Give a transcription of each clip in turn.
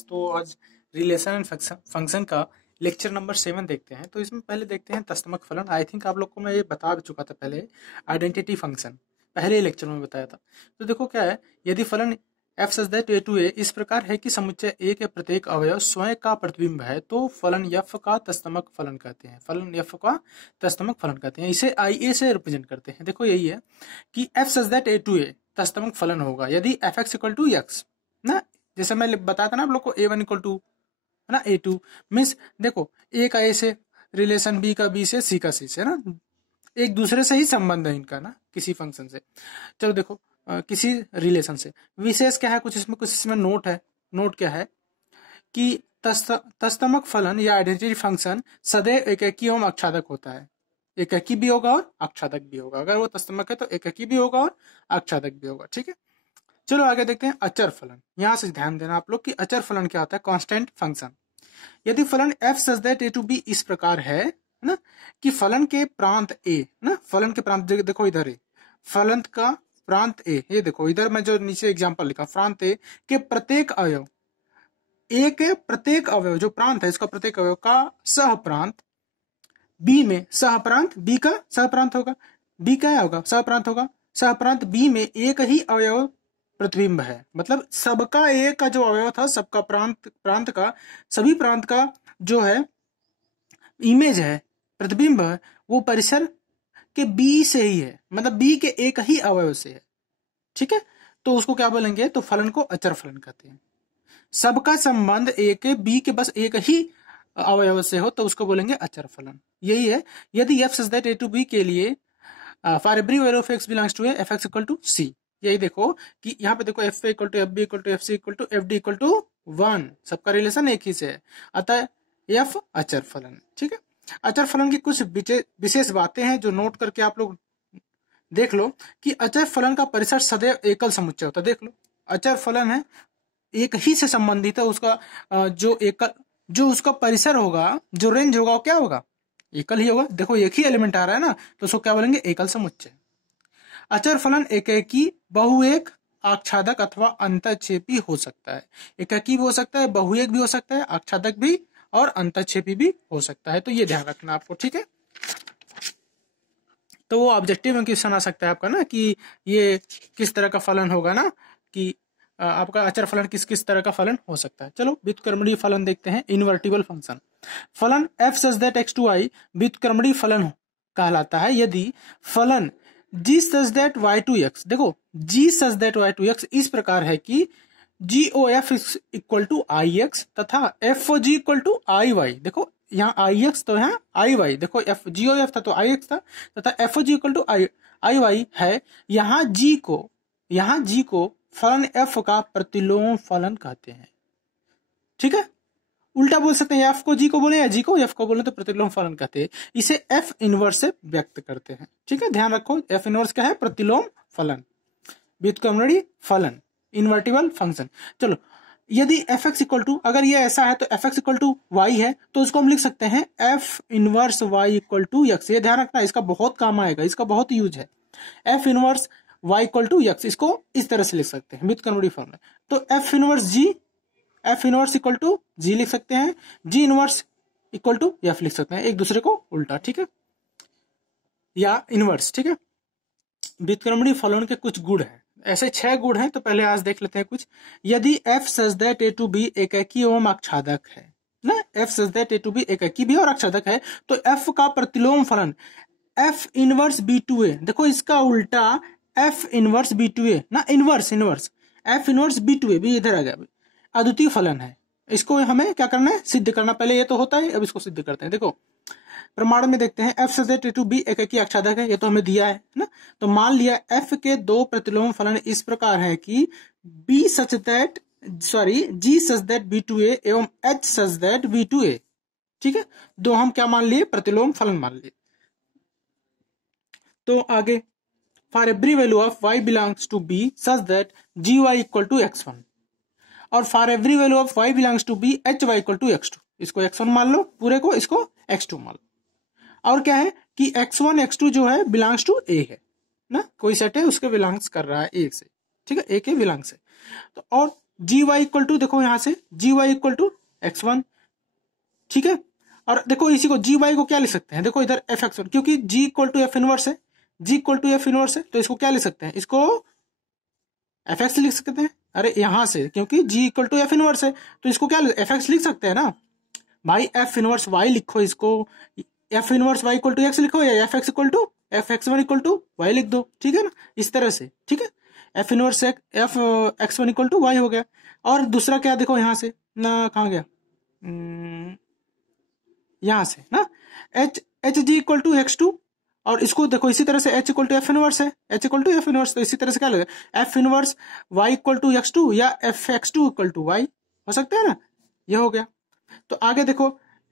तो आज relation and function का लेक्चर नंबर 7 देखते हैं। तो इसमें पहले देखते हैं तस्तमक फलन। आई थिंक आप लोग को मैं ये बता चुका था पहले, आइडेंटिटी फंक्शन पहले लेक्चर में बताया था। तो देखो क्या है, यदि फलन f such that a to a इस प्रकार है कि समुच्चय a के प्रत्येक अवयव स्वयं का प्रतिबिंब है, तो फलन f का तस्तमक फलन कहते हैं। फलन f का तस्तमक फलन कहते हैं। इसे ia से रिप्रेजेंट करते हैं। देखो यही है कि f such that a to a तस्तमक फलन होगा यदि fx इक्वल टू x ना, जैसे मैं बताया था ना आप लोग को a1 इक्वल टू है ना a2 मीन्स देखो a का a से रिलेशन b का b से c का c से ना, एक दूसरे से ही संबंध है इनका ना, किसी फंक्शन से। चलो देखो किसी रिलेशन से। विशेष क्या है, कुछ इसमें नोट है। नोट क्या है कि तस्तमक फलन या आइडेंटिटी फंक्शन सदैव एकेकी एवं अक्षादक होता है। एकेकी भी होगा और अक्षादक भी होगा। अगर वो तस्तमक है तो एकेकी भी होगा और अक्षादक भी होगा। ठीक है, चलो आगे देखते हैं अचर फलन। यहां से ध्यान देना आप लोग कि अचर फलन क्या होता है। Constant function. यदि फलन f such that a to b इस प्रकार है ना कि फलन के प्रांत a ना, फलन के प्रांत देखो इधर है, फलन का प्रांत a, ये देखो इधर मैं जो नीचे एग्जांपल लिखा, प्रांत a के प्रत्येक अवयव, a के प्रत्येक अवयव जो प्रांत है इसका प्रत्येक अवयव का सह प्रांत b में, सह प्रांत b का सह प्रांत होगा, b क्या होगा सह प्रांत होगा, सह प्रांत b में एक ही अवयव प्रतिबिंब है। मतलब सबका एक का जो अवयव था, सबका प्रांत का, सभी प्रांत का जो है इमेज है, प्रतिबिंब है, वो परिसर के बी से ही है। मतलब बी के एक ही अवयव से है। ठीक है, तो उसको क्या बोलेंगे, तो फलन को अचर फलन कहते हैं। सबका संबंध ए के बी के बस एक ही अवयव से हो तो उसको बोलेंगे अचर फलन। यही है यदि f such that a to b के लिए for every value of x belongs to a fx equal to c। यही देखो कि यहाँ पे देखो f equal to F B equal to F C equal to F D equal to 1, सबका relation एक ही से है, अतः f अचर फलन। ठीक है, अचर फलन की कुछ विशेष बातें हैं जो नोट करके आप लोग देख लो कि अचर फलन का परिसर सदैव एकल समुच्चय होता है। देख लो अचर फलन है, एक ही से संबंधित है, उसका जो उसका परिसर होगा, जो रेंज होगा वो क्या होगा, एकल ही होगा। देखो एक ही एलिमेंट आ रहा है ना, तो उसको क्या बोलेंगे, एकल समुच्चय। अचर फलन एकेकी, बहुएक, आच्छादक अथवा अंतःक्षेपी हो सकता है। एकेकी भी हो सकता है, बहुएक भी हो सकता है, आच्छादक भी और अंतःक्षेपी भी हो सकता है। तो ये ध्यान रखना आपको। ठीक है, तो वो ऑब्जेक्टिव में क्वेश्चन आ सकता है आपका ना कि ये किस तरह का फलन होगा ना, कि आपका अचर फलन किस किस तरह का फलन हो सकता है। चलो व्युत्क्रमणीय फलन देखते हैं। Invertible function. फलन f such that x to y व्युत्क्रमणीय फलन कहलाता है यदि फलन g such that y to x, देखो g such that y to x इस प्रकार है कि GOF इक्वल टू IX तथा FOG इक्वल टू IY। देखो यहाँ IX तो यहाँ IY, देखो GOF था तो IX था, तथा FOG इक्वल टू IY है। यहाँ G को फलन f का प्रतिलोम फलन कहते हैं। ठीक है, उल्टा बोल सकते हैं, f को g को बोले या g को f को बोले तो प्रतिलोम फलन कहते हैं। इसे f इनवर्स से व्यक्त करते हैं। ठीक है, ध्यान रखो f इनवर्स क्या है, प्रतिलोम फलन, व्युत्क्रमणीय फलन, इन्वर्टिबल फंक्शन। चलो यदि fx इक्वल टू, अगर ये ऐसा है तो fx इक्वल टू y है, तो उसको हम लिख सकते हैं f inverse y equal to x। ये ध्यान रखना, इसका बहुत काम आएगा, इसका बहुत यूज है। f inverse y equal to x, इसको इस तरह से लिख सकते हैं व्युत्क्रमणीय फॉर्मूला। तो f inverse equal to g लिख सकते हैं, g inverse equal to f लिख सकते हैं, एक दूसरे को उल्टा। ठीक है, या इनवर्स। ठीक है, व्युत्क्रमणीय फलन के कुछ गुण हैं, ऐसे 6 गुण हैं, तो पहले आज देख लेते हैं कुछ। यदि f such that a to b एकेकी एवं अक्षादक है ना, f such that a to b एकेकी भी और अक्षादक है, तो f का प्रतिलोम फलन f inverse b to a, देखो इसका उल्टा f inverse b to a ना, inverse f inverse b to a भी इधर आ गया, अद्वितीय फलन है। इसको हमें क्या करना है, सिद्ध करना। पहले ये तो होता है, अब इसको सिद्ध करते हैं। देखो प्रमाण में देखते हैं, f such that a to b एकेकी अक्षादक है, ये तो हमें दिया है ना। तो मान लिया f के दो प्रतिलोम फलन इस प्रकार है कि g such that b to a एवं h such that b to a। ठीक है, दो हम क्या मान लिए, प्रतिलोम फलन मान लिए। तो आगे for every value of y belongs to b such that gy equal to x1, और for every value of y belongs to b hy equal to x2। इसको x1 मान लो पूरे को, इसको x2 मान लो। और क्या है कि x1 x2 जो है बिलोंग्स टू a है ना, कोई सेट है उसके बिलोंग्स कर रहा है a से। ठीक है, a के बिलोंग से। तो और जी वाई इक्वल टू, देखो यहां से जी वाई इक्वल टू x1, ठीक है। और देखो इसी को जी वाई को क्या लिख सकते हैं, देखो इधर एफ एक्स वन, क्योंकि जी इक्वल टू एफ इनवर्स है, जी इक्वल टू एफ इनवर्स है, तो इसको क्या लिख सकते हैं, इसको एफ एक्स लिख सकते हैं। अरे यहां से क्योंकि जी इक्वल टू एफ इनवर्स है तो इसको क्या एफ एक्स लिख सकते हैं ना भाई। एफ इनवर्स वाई लिखो, इसको F inverse Y equal to X लिखो, या F X equal to F X one equal to Y लिख दो, ठीक है ना, इस तरह से, ठीक है। F inverse F X one equal to Y हो गया। और दूसरा क्या, देखो यहां से ना, कहां गया, यहां से ना, H H G equal to X two, और इसको देखो इसी तरह से H equal to F inverse है, H equal to F inverse, तो इसी तरह से क्या लगेगा, F inverse Y equal to X two या F X two equal to Y, हो सकता है ना, ये हो गया। तो आगे देखो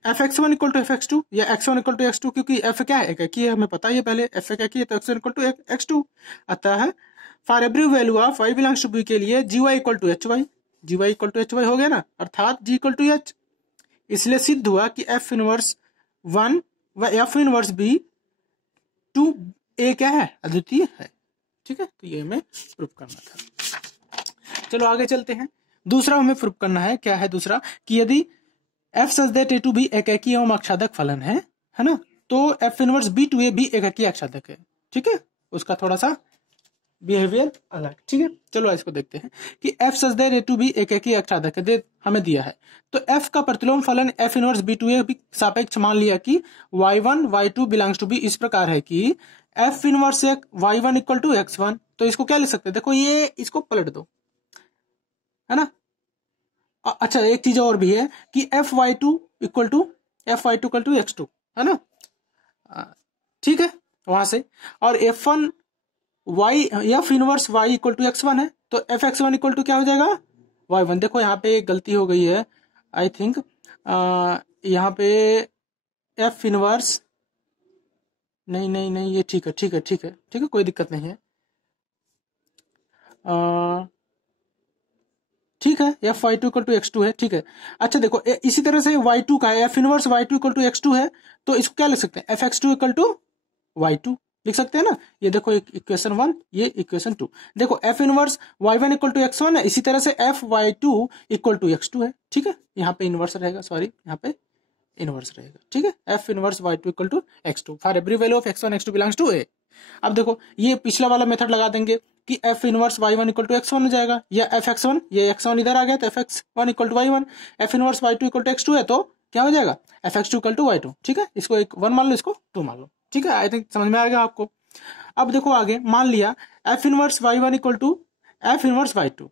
F X one equal to F X two या X one equal to X two, क्योंकि एफ क्या है, एक ही है, हमें पता ही है पहले एफ क्या है, तो X one equal to X two. अतः for every value of Y belongs to B के लिए G Y equal to H Y, G Y equal to H Y हो गया ना, अर्थात जी इक्वल टू एच। इसलिए सिद्ध हुआ कि एफ इनवर्स वन व एफ इनवर्स बी टू ए क्या है, अद्वितीय है, ठीक है। तो ये हमें प्रूफ करना था। चलो आगे चलते हैं। दूसरा हमें प्रूफ करना है, क्या है दूसरा, कि यदि F such that A to B एकाकी एवं अक्षादक फलन है ना, तो F inverse B to A भी एकाकी अक्षादक है, ठीक है। उसका थोड़ा सा बिहेवियर अलग, ठीक है। चलो इसको देखते हैं कि F such that A to B एकाकी अक्षादक है, हमें दिया है, तो एफ का प्रतिलोम फलन F inverse B to A भी सापेक्ष मान लिया कि y1 y2 belongs to B इस प्रकार है कि F inverse y1 equal to x1, तो इसको क्या लिख सकते हैं, देखो ये इसको पलट दो, है ना। अच्छा एक चीज और भी है कि F Y two equal to X two, है ना, ठीक है, वहां से। और F one Y F inverse Y equal to X one है, तो F X one equal to क्या हो जाएगा, वाई वन। देखो यहाँ पे एक गलती हो गई है, आई थिंक यहाँ पे एफ इनवर्स, नहीं नहीं नहीं, ये ठीक है ठीक है ठीक है ठीक है, कोई दिक्कत नहीं है, ठीक है, F Y two equal to X two है, ठीक है। अच्छा देखो इसी तरह से वाई टू का है, F inverse Y two equal to X two है, तो इसको क्या लिख सकते हैं, F X two equal to Y two लिख सकते हैं ना। ये देखो इक्वेशन वन, ये इक्वेशन टू, देखो F inverse Y one equal to X one है, इसी तरह से F Y two equal to X two है, ठीक है। यहाँ पे इनवर्स रहेगा, सॉरी यहाँ पे इनवर्स रहेगा, ठीक है। F inverse Y two equal to X two for every value of X one X two belongs to A. अब देखो ये पिछला वाला मेथड लगा देंगे कि F inverse Y one equal to X one हो जाएगा, या एफ एक्स वन, ये एक्स वन इधर आ गया तो F X one equal to Y one, F inverse Y two equal to X two है तो क्या हो जाएगा, F X two equal to Y two, ठीक है। इसको एक वन मान लो, इसको टू मान लो, ठीक है। आई थिंक समझ में आ गया आपको। अब देखो आगे मान लिया F inverse Y one equal to F inverse Y two,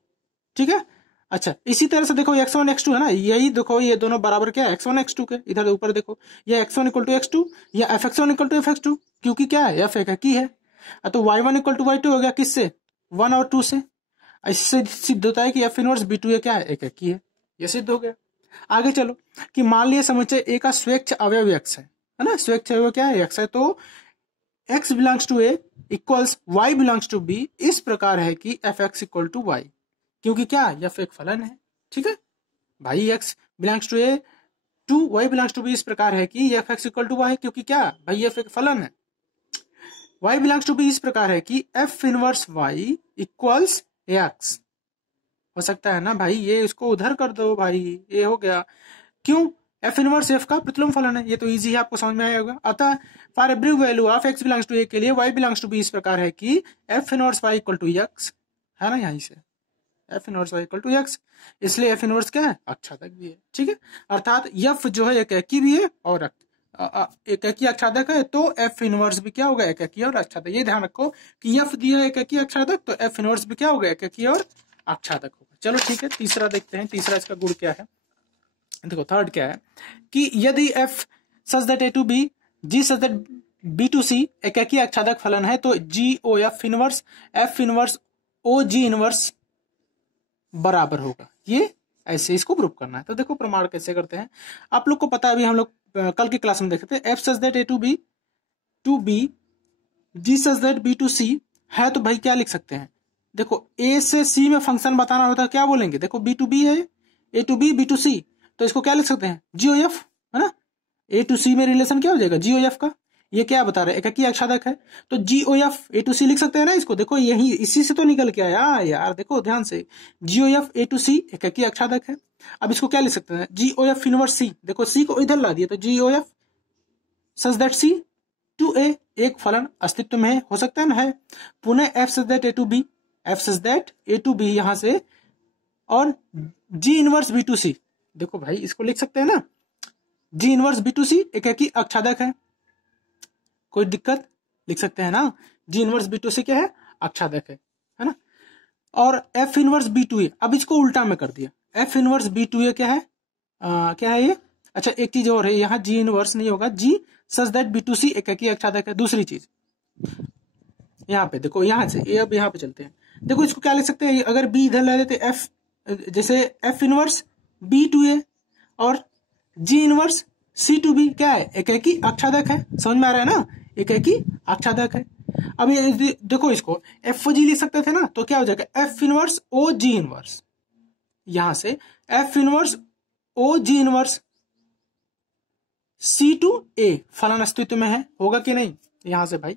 ठीक है। अच्छा इसी तरह से देखो एक्स वन एक्स टू है ना, यही देखो ये दोनों बराबर क्या है, एक्स वन एक्स टू के, इधर ऊपर देखो ये X one equal to X two या F X one equal to F X two, क्योंकि क्या है एफ एक की है। तो Y one equal to Y two हो गया किससे, वन और टू से, इससे सिद्ध होता है कि एफ इनवर्स बी टू क्या है, एक की है, ये सिद्ध हो गया। आगे चलो कि मान लिया समुच्चय ए का स्वेच्छ अवयव एक्स है ना, स्वेच्छ अवयव क्या है, एक्स है, तो X belongs to A equals Y belongs to B इस प्रकार है कि F X equal to Y, क्योंकि क्या एफ एक फलन है, ठीक है भाई। X belongs to A two Y belongs to B इस प्रकार है कि F X equal to Y, क्योंकि क्या भाई एफ एक फलन है। वाई बिलोंग्स टू बी इस प्रकार है कि F inverse Y equals X, हो सकता है ना भाई, ये इसको उधर कर दो भाई, ये हो गया, क्यों, एफ इनवर्स एफ का प्रतिलोम फलन है, ये तो इजी है, आपको समझ में आया होगा। अतः for every value of X belongs to A के लिए वाई बिलोंग्स टू बी इस प्रकार है कि F inverse Y equal to X, है ना, यहीं से F inverse Y equal to X, इसलिए एफ इनवर्स क्या है, अक्षादक भी है, ठीक है। अर्थात एफ जो है एकाकी भी है और एकाकी अक्षादक है, तो एफ इनवर्स भी क्या होगा, एकाकी और अक्षादक। ये ध्यान रखो कि एफ दिया है एकाकी अक्षादक, तो एफ इनवर्स भी क्या होगा, एकाकी और अक्षादक होगा। चलो ठीक है, तीसरा देखते हैं, तीसरा इसका गुण क्या है। देखो थर्ड क्या है कि यदि F such that A to B G such that B to C एकाकी अक्षादक फलन है, तो G O F inverse O G inverse बराबर होगा। ये ऐसे इसको प्रूव करना है। तो देखो प्रमाण कैसे करते हैं, आप लोग को पता है, अभी हम लोग कल की क्लास में देखे थे, F such that A to B G such that B to C है, तो भाई क्या लिख सकते हैं, देखो ए से सी में फंक्शन बताना होता है, क्या बोलेंगे, देखो बी टू बी है, ए टू बी टू सी, तो इसको क्या लिख सकते हैं, जीओ एफ, है ना। ए टू सी में रिलेशन क्या हो जाएगा, जीओ एफ का, ये क्या बता रहे हैं, एककी अक्षादक है, तो GOF A2C लिख सकते हैं ना इसको। देखो यही इसी से तो निकल के आया यार, देखो ध्यान से, GOF A2C एककी अक्षादक है। अब इसको क्या लिख सकते हैं, GOF इनवर्स C, देखो C को इधर ला दिया तो GOF such that C to A, एक फलन अस्तित्व में है, हो सकता है ना, है। पुनः F such that A to B, F such that A to B यहां से, और G inverse B to C, देखो भाई इसको लिख सकते हैं ना, G inverse B to C एककी अक्षादक है, कोई दिक्कत, लिख सकते हैं ना, G inverse B to C क्या है, अक्षादक है ना। और F inverse B to A, अब इसको उल्टा में कर दिया, F inverse B to A क्या है, क्या है ये, अच्छा एक चीज और है, यहाँ G इनवर्स नहीं होगा, G such that B to C एककी अक्षादक है। दूसरी चीज यहाँ पे देखो, यहाँ से ये, अब यहाँ पे चलते हैं, देखो इसको क्या लिख सकते हैं, अगर B इधर ले लेते F, जैसे F inverse B to A और G inverse C to B क्या है, एककी अक्षादक है, समझ में आ रहा है ना, एककी अक्षादक है। अब ये देखो इसको FOG लिख सकते थे ना, तो क्या हो जाएगा, F इनवर्स OG इनवर्स, यहां से F inverse OG inverse C to A फलन अस्तित्व में है, होगा कि नहीं, यहां से भाई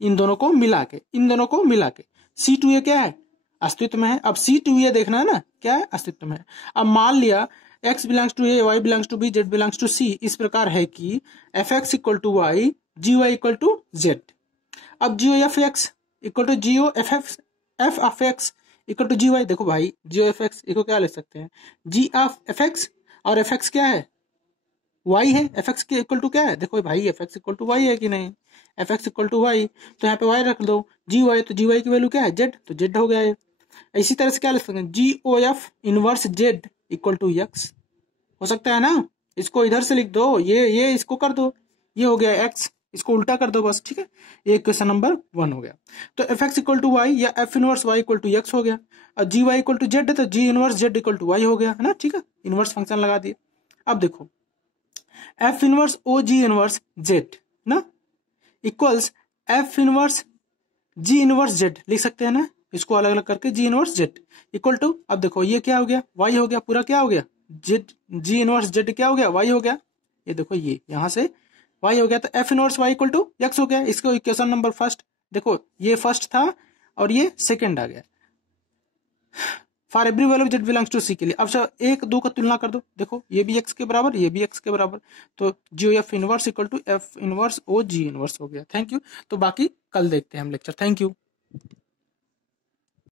इन दोनों को मिला के, इन दोनों को मिला के C टू A क्या है, अस्तित्व में है। अब C टू A देखना है ना, क्या है, अस्तित्व में है। अब मान लिया x belongs to A, y belongs to B, z belongs to C, इस प्रकार है कि fx equal to y, gy equal to z। अब GOF equal to f of x equal to gy, देखो भाई GOF इसको क्या लिख सकते हैं, g ऑफ fx, और fx क्या है, y है, fx के इक्वल टू क्या है, देखो भाई fx इक्वल टू y है कि नहीं, fx इक्वल टू y, तो यहाँ पे y रख दो, gy, तो gy की वैल्यू क्या है, z, तो z हो गया है। इसी तरह से क्या लिख सकते हैं, GOF inverse z equal to x, हो सकता है ना, इसको इधर से लिख दो, ये इसको कर दो, ये हो गया x, इसको उल्टा कर दो बस, ठीक है। ये क्वेश्चन नंबर 1 हो गया। तो fx इक्वल टू y या f inverse y equal to x हो गया, और gy इक्वल टू z है तो g inverse z equal to y हो गया, है ना, ठीक है, इनवर्स फंक्शन लगा दिए। अब देखो f inverse OG inverse z ना equals f inverse g inverse z, लिख सकते हैं ना इसको अलग अलग करके, g inverse z equal to, अब देखो ये क्या हो गया, y हो गया, पूरा क्या हो गया, g इनवर्स z क्या हो गया, y हो गया, ये देखो ये यहाँ से y हो गया, तो f inverse y equal to x हो गया। इसको इक्वेशन नंबर फर्स्ट, देखो ये फर्स्ट था और ये सेकंड आ गया, for every value z belongs to C के लिए। अब एक दो का तुलना कर दो, देखो ये भी x के बराबर, ये भी x के बराबर, तो GOF inverse equal to f inverse OG inverse हो गया। Thank you. तो बाकी कल देखते हैं हम लेक्चर, थैंक यू।